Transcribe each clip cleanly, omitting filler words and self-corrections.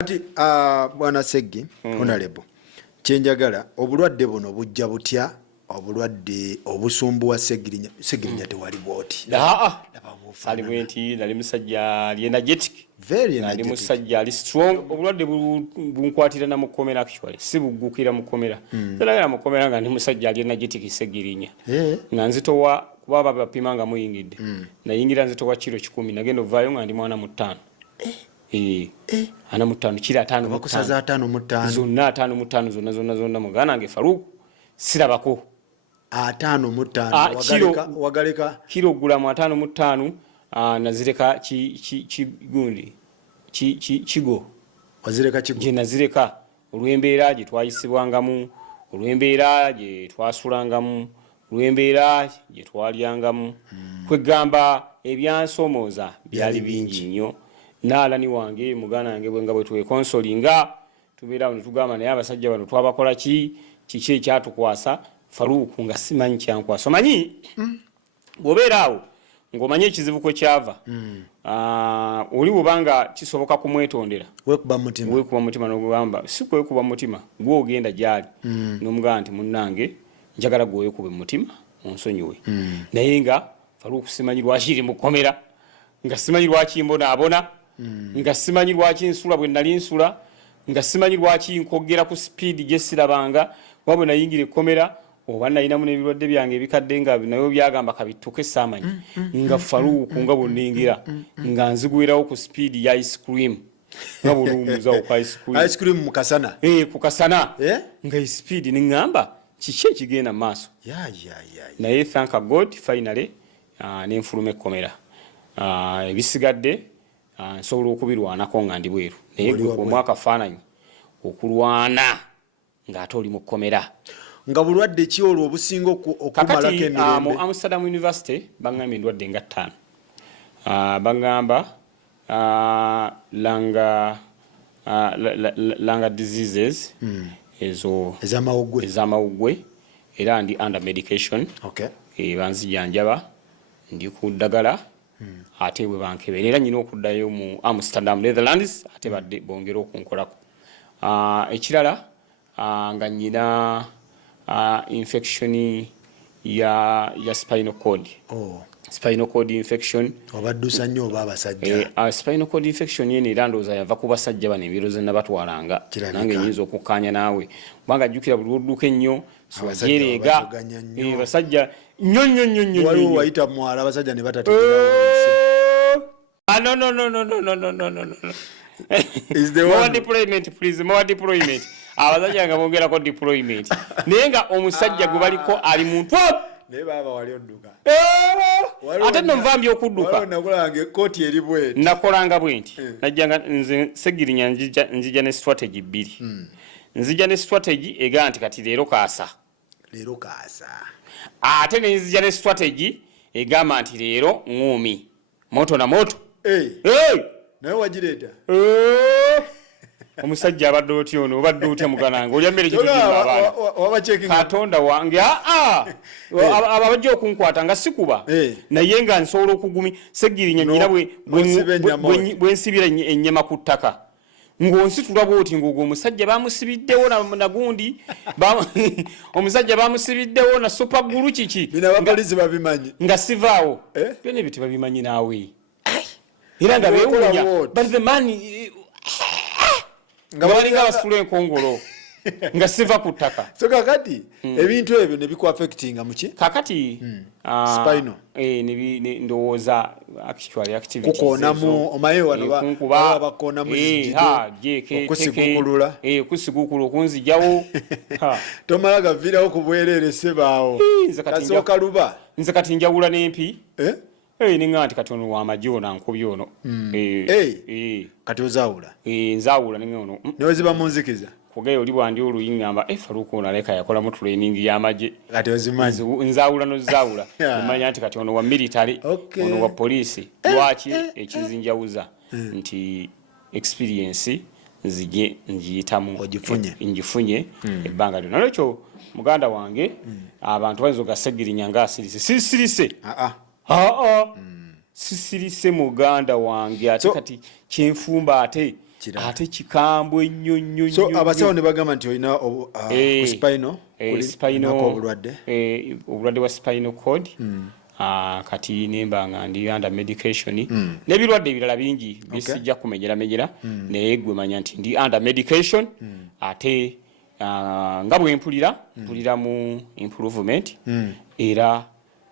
Kati bwana Seggi honorable kyenjagala obulwadde buno bujja butya obulwadde obusumbuwa Segirinya tewali bwoti ali bwenti nali musajja ali energetic very energetic nali musajja ali strong obulwadde bunkwatira na mukomera actually si bugukira mukomera era mukomera nga ndi musajja ali energetic Segirinya nga nzitowa kuba bapimanga muyingidde nayingira nzitowa kilo 10 nagenda ovayo nga ndi mwana mu 5 ana mutano kira 5 bakusaza 5 mu 5 zonna 5 mu 5 zonna mugana nge Faruku sirabako 5 mu 5 wagaleka kilogramu 5 mu 5 nazireka kigundi kigo wazireka kigo je nazireka olwembeera je twayisibwangamu olwembeera je twasulangamu olwembeera je twalyangamu kwegamba ebyansomoza byali bingi nnyo naalani wange mugana wange bwenga bwe tuwe consolinga tubeera ne tugamba naye abasajja bano twabakola kiki ekyatukwasa Faruku nga simanyi kyankwasa manyi gobeera awo ngomanye ekizibu ko kyava oli bubanga kisoboka kumwetondera wekuba mutima n'ogamba si kwekuba mutima gwe ogenda gyali n'omugamba nti munnange njagala gwewekube mutima onsonyiwe naye nga Faruku simanyi lwaki mukomera nga simanyi lwaki mbona nga simanyi lwaki nsula bwe nali nsula nga simanyi lwaki nkogera ku speed gye sirabanga wabwe nayingira ekkomera oba nalinamu n'ebirwadde byange ebikadde nga nayo byagamba kabituke samanyi nga Faruku nga bw'oningira nga nzigwerawo ku speed ya ice cream nga bw'olumuuzawo ku ice cream mu kasana ku kasana nga speed ningamba kiki ekigenda maaso naye thank God finally nenfuluma ekkomera ebisigadde nsobola okubirwanako nga ndi bweru naye omwaka faananyi okulwana ng'ate oli mu kkomera nga bulwadde ki olwo obusinga okumalako emirembe mu Amsterdam University bagamba endwadde nga 5 bagamba langa diseases ezo ezamawuggwe era ndi under medication banzijanjaba ndi ku ddagala ate bwe bankebera era nyina okuddayo mu Amsterdam Netherlands ate badde bongera okunkolako ekirala nga nyina infection ya spinal cord spinal cord infection obaddusa nnyo oba abasajja spinal cord infection yene era ndowooza yava ku basajja bano ebiroze nabatwalanga nange nyinza okukkaanya naawe kubanga jjukira buli odduka ennyo siwajereega basajja nnyo waliwo wayita mwala abasajja ne batategeera more deployment please more deployment abasajja nga bongerako deployment naye nga omusajja gwe baliko ali muntu naye baba wali odduka ate nno nvambi okudduka nakolange kooti eri bweti nakolanga bwenti najjanga nze Segirinya nzija ne strategy 2 nzija ne strategy ega nti kati leero kaasa ate nenzija ne strategy egamba nti leero ngumi moto na moto naye wagireeta omusajja abadde otyo ono obadde otya mugananga olya mmere Katonda wange abajja okunkwata nga sikuba naye nga nsobola okugumi Segirinya nyina bwe nsibira ennyama ku ttaka ng'onsitula bw'oti ng'ogwo omusajja bamusibiddewo nagundi omusajja bamusibiddewo na supagulu kiki bino abapoliisi babimanyi nga sivaawo byonna ebyo tebabimanyi naawe era nga beewuunya but the man nga balinga basula enkongolo nga siva ku ttaka so kakati ebintu ebyo ne bikuaffectinga muki kakati spinal ndowooza actually activities kukonamu omaye wano bakonamu okusigukulula okusigukula okunzijawo tomala gavirawo ku bwerere sebaawo kasooka luba nze kati njawula n'empi ninga nti kati ono wamagye ono ankubi ono kati ozaawula nzaawula ninga ono neweziba munzikiza kugayo oli bwandi oluyingamba Faruku ono aleka yakolamu training y'amagye kati ozimanyi nzaawula nozaawula omanya nti kati ono wa military ono wa poliisi lwaki ekizinjawuza nti experience nzije njiyitamu njifunye ebbanga lyonna nolwekyo muganda wange abantu bayinza oga Segirinya nga asirise sirise sisirise muganda wange ate kati kyenfumba ate ate kikambwe nnyo so abasawo ne bagamba nti olina ku spinal obulwadde bwa spinal cord kati nemba nga ndi under medication n'ebirwadde ebirala bingi bisijja kumenyera naye gwe manya nti ndi under medication ate nga bwe mpulira mu improvement era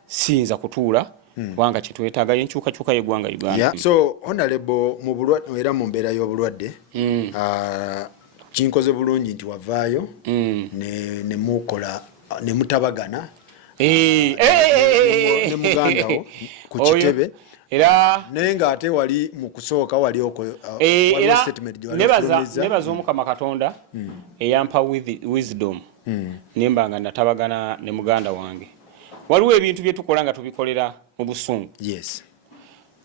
siyinza kutuula kubanga kyetwetaaga yenkyukakyuka y'eggwanga Uganda. So honorable mu bulwadde era mu mbeera y'obulwadde kinkoze bulungi nti wavaayo ne mukola ne mutabagana ne mugandawo ku kitebe era naye ng'ate wali mu kusooka wali statement nebaza Omukama Katonda eyampa wisdom nemba nga natabagana ne muganda wange. Waliwo ebintu bye tukola nga tubikolera mu busungu. Yes.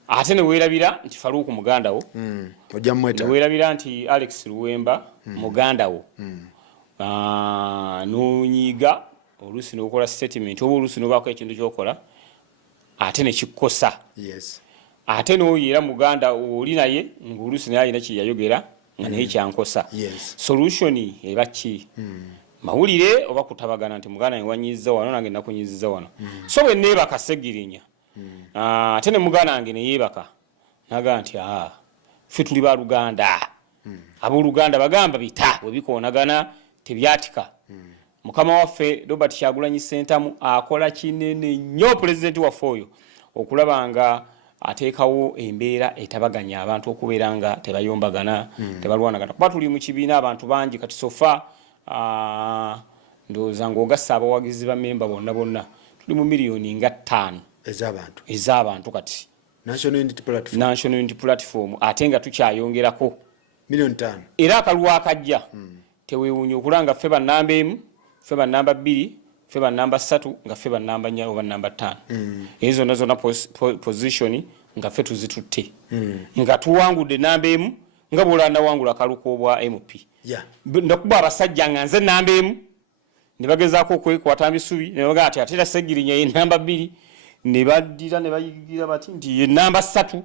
Ate ne weerabira nti Faruku muganda wo. Ojja mweta. Ne weerabira nti Alex Luwemba muganda wo. Nonyiga olusi n'okola statement oba olusi n'obaako ekintu ky'okola ate ne kikosa. Yes. Ate n'oyera muganda oli naye ng'olusi naye alina kye yayogera nga naye kyankosa. Yes. Solution eba ki? Mawulire oba kutabagana nti muganda yanyiza wano nange nakunyiziza wano. So bwe neebaka Segirinya. Ate ne muganda wange ne yeebaka. Naga nti ffe tuli ba Luganda. Abooluganda bagamba bita bwe bikoonagana tebyatika. Mukama waffe Robert Kyagulanyi Ssentamu akola kinene nnyo pulezidenti waffe oyo okulaba nga ateekawo embeera etabaganya abantu okubeera nga tebayombagana tebalwanagana. Kuba tuli mu kibiina abantu bangi kati sofa ndowooza ng'ogassa abawagizi ba memba bonna tuli mu miliyoni nga 5 ez'abantu kati National Unity Platform ate nga tukyayongerako miliyoni 5 era akalulu akajja teweewuunya okulanga ffe bannamba emu ffe bannamba 2 ffe bannamba 3 nga ffe bannamba 4 oba namba 5 ezo zonna position nga ffe tuzitutte nga tuwangudde namba emu nga bw'olanda wangula akaluko obwa MP. Ndakuba abasajja nga nze namba emu ne bagezaako okwekwata bisubi ne bagaa ati ate Segirinya ye namba 2 ne baddira ne bayigira bati nti ye namba 3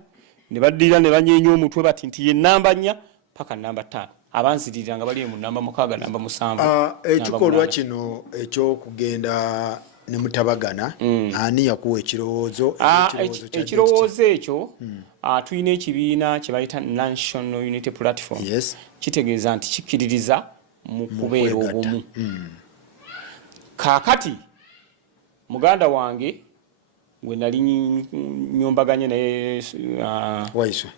ne baddira ne banyeenya omutwe bati nti ye namba 4 paka namba 5 abanzirira nga bali mu namba 6 namba 7. Ekikolwa kino eky'okugenda ne mutabagana ani yakuwa ekirowoozo ekirowoozo ekyo tulina ekibiina kye bayita National Unity Platform. Yes. Kitegeeza nti kikkiririza mu kubeera obumu. Kaakati muganda wange gwe nali nyombaganye naye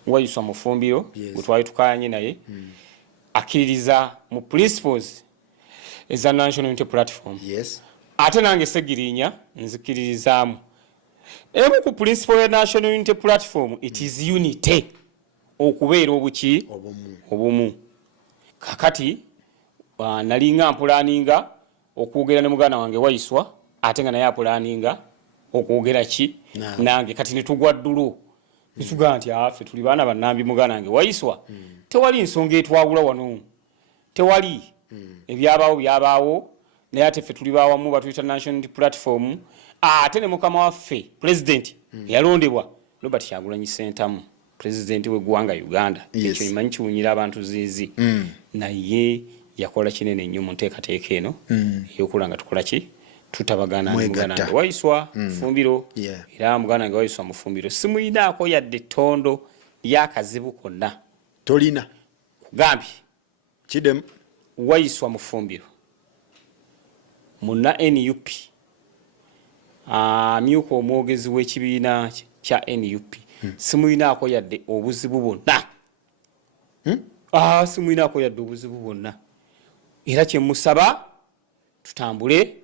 Waiswa Mufumbiro gwe twali tukayanye naye akkiririza mu principles eza National Unity Platform. Yes. Ate nange Segirinya nzikiririzaamu emu ku principle ya National Unity Platform it is unity okubeera obuki obumu. Kakati nalinga mpulaninga okwogera ne muganda wange Waiswa ate nga naye apulaninga okwogera ki nange kati ne tugwa ddulo nitugaa nti ffe tuli baana bannambi muganda wange Waiswa tewali nsonga etwawula wano tewali ebyabaawo byabaawo naye ate ffe tuli bawamu batuyita National Unity Platform ate ne mukama waffe president yalondebwa Robert Kyagulanyi Ssentamu president w'eggwanga Uganda. Ekyo imanyi kiwunyira abantu ziizi naye yakola kinene nnyo mu nteekateeka eno ey'okulanga tukola ki tutabagana muganda wange Waiswa Mufumbiro era muganda wange Waiswa Mufumbiro simuyinaako yadde ettondo ly'akazibu konna tolina kugambye kidemu Waiswa Mufumbiro muna NUP myuka omwogezi w'ekibiina kya NUP simuyinaako yadde obuzibu bwonna simuyinaako yadde obuzibu bwonna era kyemusaba tutambule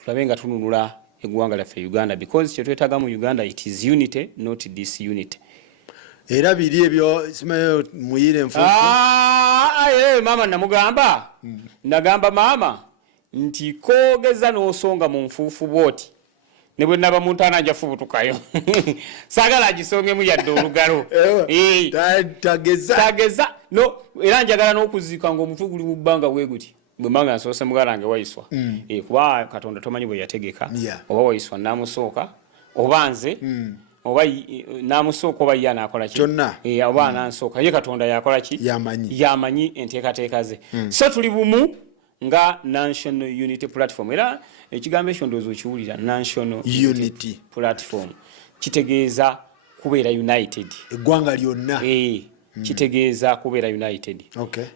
tulabe nga tununula eggwanga lyaffe Uganda because kyetwetaaga mu Uganda it is unity not disunity. Era biri ebyo simayo muyire nfufu mama namugamba nagamba mama nti kogeza n'osonga mu nfuufu bwoti ne bwe naba muntu ananjafubutukayo saagala agisongemu yadde olugalo tageza no era njagala n'okuziika ng'omutwe guli mu bbanga bwe guti bwe mbanga nsoose muganda wange Waiswa kuba Katonda tomanyi bwe yategeka oba Waiswa namusooka oba nze oba namusooka oba ye anaakola ki oba anansooka ye Katonda yakola ki yamanyi enteekateeka ze so tuli bumu nga National Unity Platform era ekigambo ekyo ndowooza okiwulira National Unity Platform kitegeeza kubeera united eggwanga lyonna kitegeeza kubeera united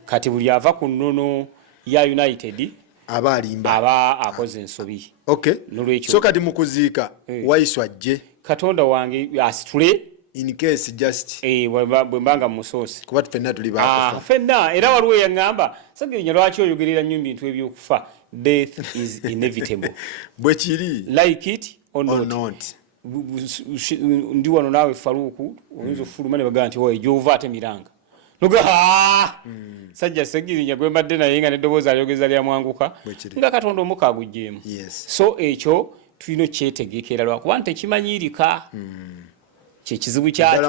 kati buli ava ku nnono ya united aba akoze ensobi so kati mu kuziika Waiswa ajje Katonda wange asitule in case just bwe mbanga musoose kuba ffenna tuli baakufa ffenna era waliwo eyaŋŋamba Sseggirinya lwaki oyogerera nnyo bintu ebyokufa death is inevitable bwe kiri like it or not ndi wano naawe Faruku oyinza ofuluma ne bagamba nti oyo gy'ova ate miranga noga sajja Sseggirinya gwe mbadde naye nga n'eddoboozi alyogeza lyamwanguka nga Katonda omuka agugjeemu so ekyo tulina okyetegekera lwakuba nti tekimanyirika kyekizibu kyakyo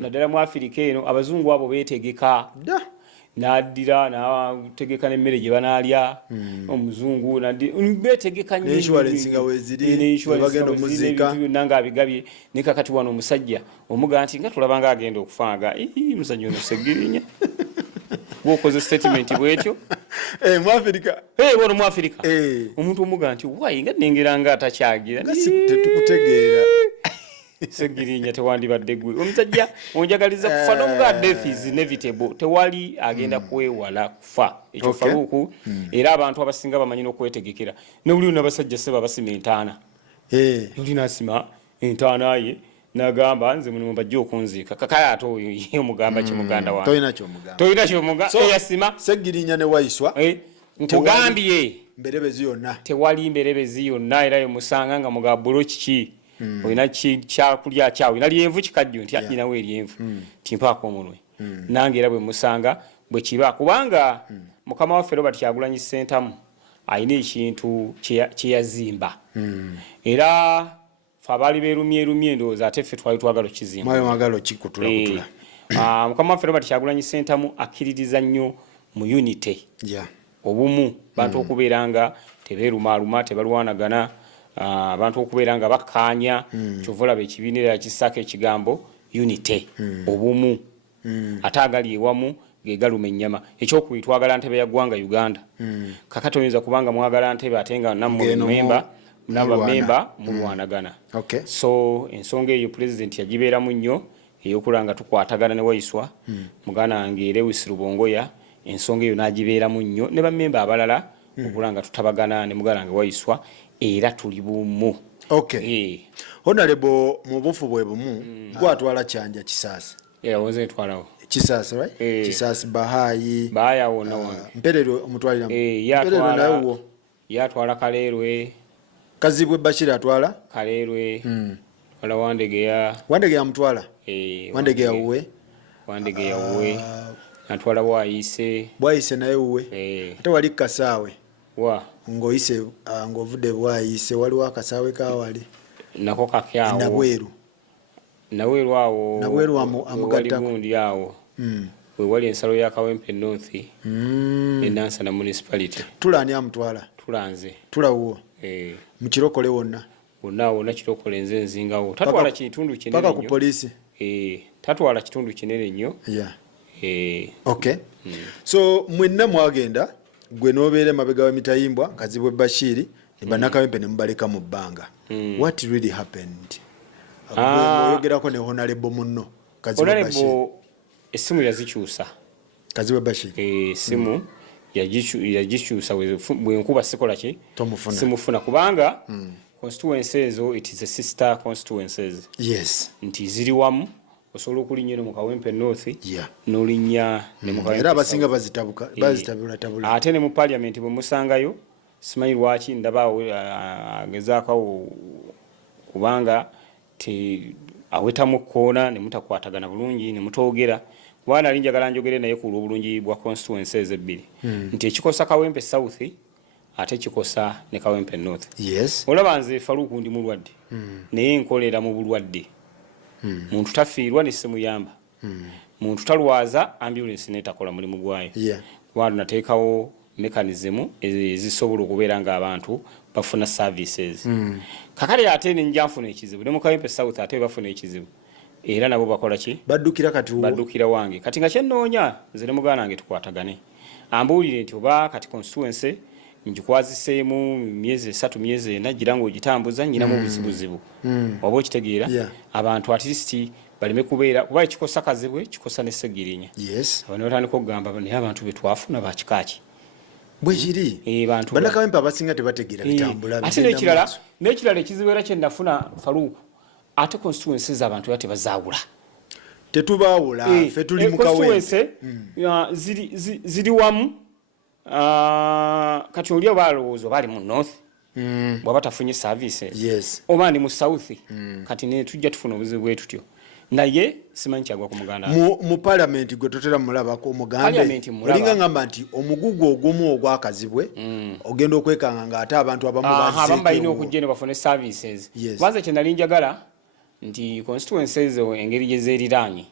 naddala mu Afirika eno abazungu abo beetegeka n'addira n'ategeka n'emmere gye banaalya omuzungu beetegeka byonna ng'abigabye ne kakati wano omusajja omuga nti nga tulaba nga agenda okufanga musajja ono Sseggirinya gwokoze statement bwetyo wano mu Afirika omuntu omuga nti wayi nga nnengera nga atakyagira tetukutegeera Sseggirinya tewandibadde gwe omusajja onjagaliza kufa n'omuga death is inevitable tewali agenda kwewala kufa ekyo Faruku era abantu abasinga bamanyi n'okwetegekera n'obuli n'abasajja seba basima entaana oli n'asima entaana ye n'agamba nze muno mbajja okunziika kakaya ate oyo ye omugamba kimuganda wange tolina kyomugamba eyasima Sseggirinya ne Waiswa nkugambye mberebezi yonna tewali mberebezi yonna era yomusanga nga muga buloki ki olina kyakulya kyawe olina lyenvu kikajjo nti anyinawo eryenvu timpaako omunwe nange era bwe musanga bwe kiba kubanga mukama waffe Robert Kyagulanyi Ssentamu alina ekintu kyeyazimba era fe abaali beerumye ndowooza ate ffe twali twagala okizimba mukama waffe Robert Kyagulanyi Ssentamu akkiririza nnyo mu unity obumu bantu okubeera nga tebeerumaaluma tebalwanagana abantu okubeera nga bakkaanya kyova olaba ekibiina era kissaako ekigambo unity obumu ate agali ewamu ge galuma ennyama ekyokubiri twagala ntebe ya ggwanga Uganda kakati oyinza kubanga mwagala ntebe ate nga nammwe bamemba mulwanagana so ensonga eyo pulezidenti yagibeeramu nnyo ey'okulanga tukwatagana ne Waiswa muganda wange Lewis Rubongoya ensonga eyo n'agibeeramu nnyo ne bammemba abalala okulanga tutabagana ne muganda wange Waiswa era tuli bumu Honorable mu bufu bwe bumu gwatwala Kyanja Kisaasi woze twalawo Kisaasi right Kisaasi Bahaya wonna Mperero omutwalira Mperero nawo yatwala Kaleerwe Kazibwe Bashir atwala Kaleerwe wala Wandegeya mutwala Wandegeya uwe atwala Bwayise naye uwe ate wali Kasaawe ngoyise ngovudde Bwayise waliwo akasaawe kawali nako kakyawo Nabweru awo amugatta gundi awo wali ensalo ya Kawempe North Nansana municipality tulani amutwala tulanze tulawo mukirokole wonna kirokole nze nzingawo tatwala kitundu kinene paka ku police tatwala kitundu kinene nnyo so mwenna mwagenda gwe nobeere mabega wa Mitayimbwa Kazibwe Bashir ne Bannakawempe ne mubaleka mu bbanga what really happened oyogerako ne Honorable munno Kazibwe Bashir essimu yazikyusa Kazibwe Bashir essimu yagikyusa bwenkuba sikola ki simufuna kubanga constituency ezo it is a sister constituencies nti ziri wamu osobola okulinnya mu Kawempe North n'olinnya ne mu Kawempe era abasinga bazitabula ate ne mu parliament bwe musangayo simanyi lwaki ndaba agezaako kubanga awetamu koona ne mutakwatagana bulungi ne mutoogera kubanga nali njagala njogere naye ku lw'obulungi bwa constituencies ebbiri nti ekikosa Kawempe South ate kikosa ne Kawempe North olaba nze Faruku ndi mulwadde naye nkolera mu bulwadde muntu tafiirwa ne simuyamba muntu talwaza ambulance netakola mulimu gwayo kubanga nateekawo mechanism ezisobola okubeera nga abantu bafuna services kakale ate nenjanfuna ekizibu ne mu Kawempe South ate bafuna ekizibu era nabo bakola ki baddukira kati baddukira wange kati nga kyenoonya nze ne muganda wange tukwatagane ambuulire nti oba kati constituency njikwaziseemu myezi 3 myezi 4 gira ng'ogitambuza nyinamu obuzibuzibu oba okitegeera abantu at least baleme kubeera kuba ekikosa kazibwe kikosa ne Ssegirinya abantu batandika okugamba naye abantu be twafuna bakikaaki bwe kiri bannakawempe abasinga tebategeera bitambula ate n'ekirala ekizibu era kye nafuna Faruku ate constituencies abantu era tebazaawula tetubaawula ffe tuli mu Kawempe ziri wamu kati oli oba alowooza oba ali mu north bw'aba tafunye services oba ndi mu south kati ne tujja tufuna obuzibu bwe tutyo naye simanyi kyagwa ku muganda mu parliament gwe totera mulabako omugambe olinga ngamba nti omugugu ogumu ogwakazibwe ogenda okwekanga nga ate abantu abamu balina okujja ne bafune services banze kye nali njagala nti constituencies engeri gye zeeriraanye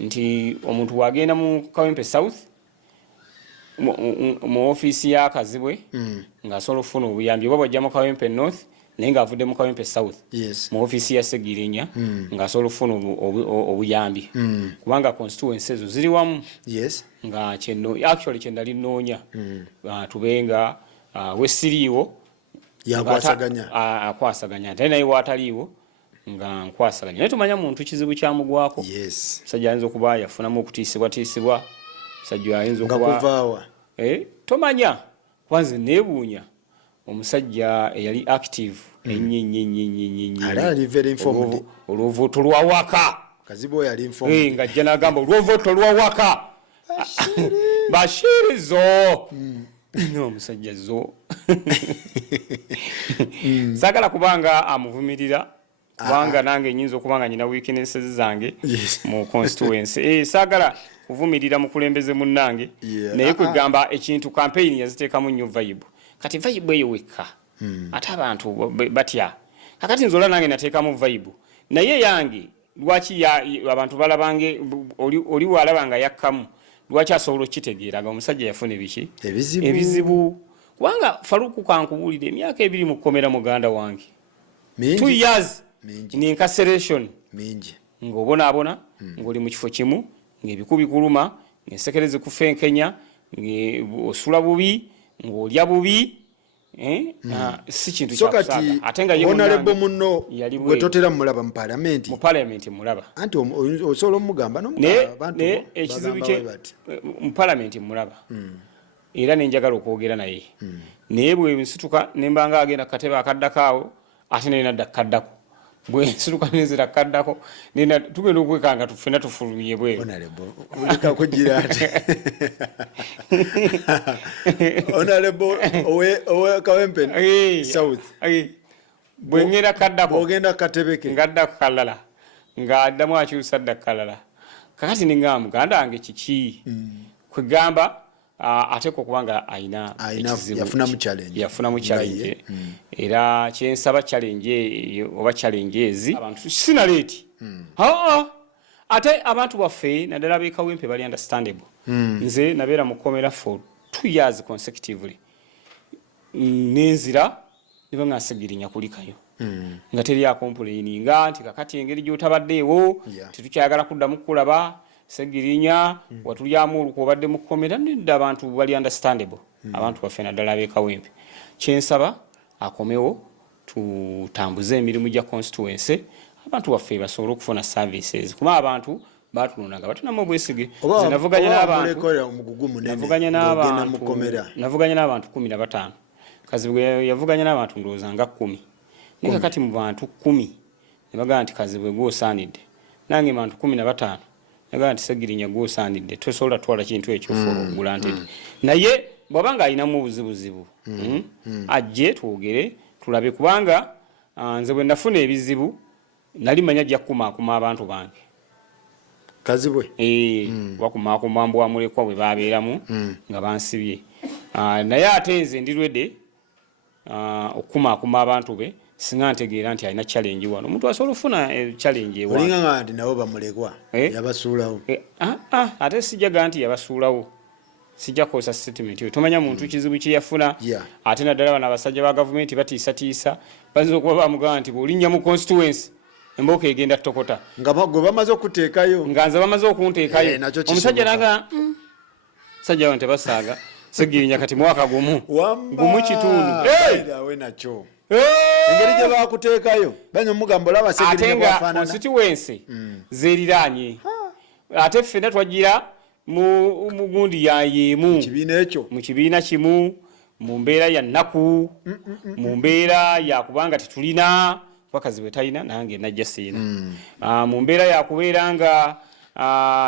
nti omuntu wagenda mu Kawempe South mu office ya Kazibwe ng'asobola okufuna obuyambi oba bw'ajja mu Kawempe North naye ng'avudde mu Kawempe South mu office ya Ssegirinya ng'asobola okufuna obuyambi kubanga constituencies ezo ziri wamu nga actually kye nali nnoonya tubenga wesiriiwo akwasaganya ate naye waataliiwo nga nkwasaganya naye tumanya muntu kizibu kyamugwako musajja ayinza okuba yafunamu okutiisibwatiisibwa musajja ayinza okuba tomanya kwanze neebuunya omusajja eyali active olwovoto lwawaka ng'ajja n'agamba olwovoto lwawaka Bashiri zo omusajja zo sagala kubanga amuvumirira kubanga nange nyinza okubanga nyina weaknesses zange mu constituency sagala kuvumirira mu kulembeze munnange naye kwegamba ekintu campaign yaziteekamu nnyo vibe kati vibe eyo wekka ate abantu batya kakati nzola nange nateekamu vibe naye yange lwaki abantu balabange oli walabanga yakkamu lwaki asobola okitegeera nga omusajja yafuna ebiki ebizibu kubanga Faruku kankubuulira emyaka 2 mu kkomera muganda wange 2 years in incarceration mingi ng'obonaabona ng'oli mu kifo kimu ng'ebikubi kuluma ng'ensekere zikufenkenya ng'osula bubi ng'olya bubi si kintu kyakusaaga ate nga honorable munno gwe totera mulaba mu parliament mulaba anti osobola omugamba n'abantu ekizibu kye mu parliament mulaba era nenjagala okwogera naye naye bwe nsituka nemba nga agenda katebe akaddakaawo ate naye nadda kaddako bwe nsituka nezira kaddako nena tugenda okwekanga tufena tufulumye bweru ulika kugira ate honorable owe Kawempe South bwe ngera kaddako ogenda katebeke ngadda kalala ngaddamu akyusa dda kalala kakati ninga muganda wange kiki kwegamba ate ko kubanga aina yafuna mu challenge era kyensaba challenge oba challenges abantu sinaleti ate abantu baffe naddala be Kawempe bali understandable nze nabeera mu komera for 2 years consecutively nenzira niba nga Ssegirinya kulikayo nga teri akomplaini nga nti kakati engeri gyotabaddeewo tetukyagala kuddamu kulaba Ssegirinya watulyamu oluko badde mu komera nedda abantu bali understandable abantu baffe naddala be Kawempe kyensaba akomewo tutambuze emirimu gya constituency abantu baffe basobola okufuna services kuba abantu batulonanga batunamu obwesige navuganya n'abantu 15 Kazibwe yavuganya n'abantu ndowooza nga 10 naye kakati mu bantu 10 ne bagamba nti Kazibwe gwosaanidde nange bantu 15 naga nti Ssegirinya gwosaanidde tosobola twala kintu ekyo for granted naye bwabanga ayinamu obuzibuzibu ajje twogere tulabe kubanga nze bwe nafuna ebizibu nali manya jja kumaakuma abantu bange Kazibwe wakumaakuma mbwa mulekwa bwe babeeramu nga bansibye naye ate nze ndi ready okumaakuma abantu be singa ntegeera nti alina challenge wano omuntu asobola okufuna challenge ewa olinga nga nti nabo bamulekwa yabasuulawo ate sijaga nti yabasuulawo sijja kukosa statement yo tomanya muntu kizibu kye yafuna ate naddala bano abasajja ba gavumenti batiisatiisa bayinza okuba bamugamba nti bw'olinnya mu constituency embooka egenda tokota nga gwe bamaze okuteekayo nga nze bamaze okunteekayo omusajja naga sajja bano tebasaaga segirinya kati mwaka gumu kitundu awe nakyo engeri gye bakuteekayo banya omugamba olaba segirinya bwafaanana ate nga constituency zeeriraanye ate ffenna twagira mu gundi yayeemu mu kibiina kimu mu mbeera ya nnaku mu mbeera yakubanga tetulina bakazi bwe talina nange najja siina mu mbeera yakubeera nga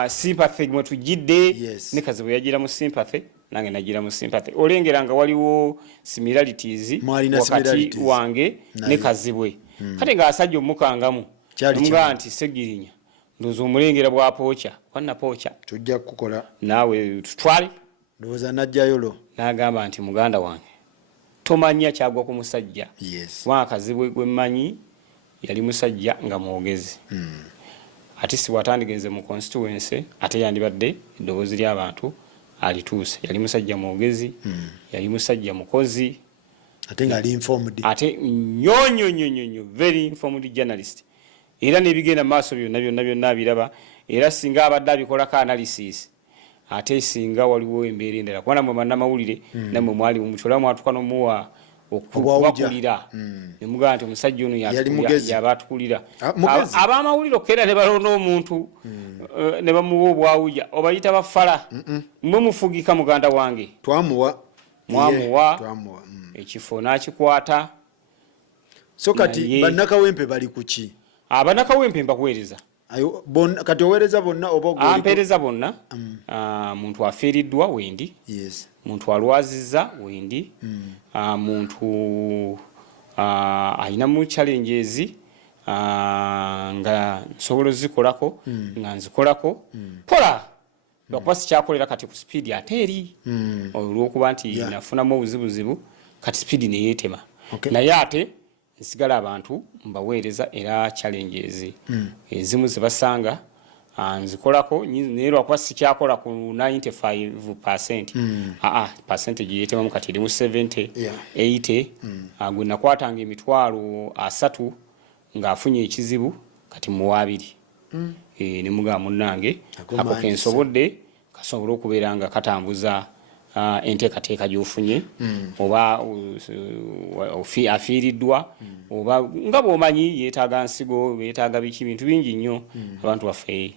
sympathy mwe tujjidde ne kazi bwe yagira mu sympathy nange nagira mu sympathy olengera nga waliwo similarities wakati wange ne kazi bwe kati ng'asajja omukangamu omugaa nti segirinya ndoza omulengera bwa poocha wanna poocha tujja kukola naawe tutwale ndowooza najjayo lo n'agamba nti muganda wange tomanya kyagwa ku musajja wakazi bwe gwe mmanyi yali musajja nga mwogezi ate si watandigenze mu constituency ate yandibadde eddoboozi ly'abantu alituuse yali musajja mwogezi yali musajja mukozi ate nga ali informed ate nyonyonyonyonyo very informed journalist era nebigenda maaso byonna abiraba era singa abadde abikolako analysis ate singa waliwo embeera endala kubona mwe bannamawulire nammwe mwali mumutola mwatuka nomuwa okubakulira nemugamba nti omusajja ono yaba atukulira abamawulire okkeera ne balonda omuntu ne bamuwa obwawuja obayita bafala mwe mufugika muganda wange mwamuwa ekifo n'akikwata so kati bannakawempe bali kuki abannakawempe mbakuweereza kati oweereza bonna oba ampeereza bonna muntu afiiriddwa wendi muntu alwaziza wendi muntu alinamu challenges nga nsobola ozikolako nga nzikolako pola lwakuba sikyakolera kati ku speed ate eri olwokuba nti nafunamu obuzibuzibu kati speed neyeetema naye ate nsigala abantu mbaweereza era challenges ezimu zibasanga nzikolako naye lwakuba sikyakola ku 95% percentage yeetemamu kati eri mu 70-80 gwe nakwatanga emitwalo 3 ng'afunye ekizibu kati mu 2 ne mugamba munnange ako kensobodde kasobola okubeera nga katambuza enteekateeka gy'ofunye oba afiiriddwa oba nga bw'omanyi yeetaaga nsigo beetaaga biki bintu bingi nnyo abantu baffe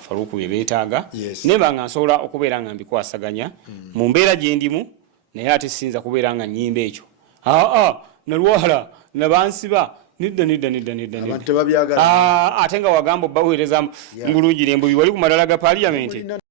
faluuku bye beetaaga naye nga nsobola okubeera nga mbikwasaganya mu mbeera gye ndimu naye ate siyinza kubeera nga nnyimba ekyo nalwala nabansiba nidda ate nga wagamba obbaweereza mbulungire embubi wali ku madala ga paaliyamenti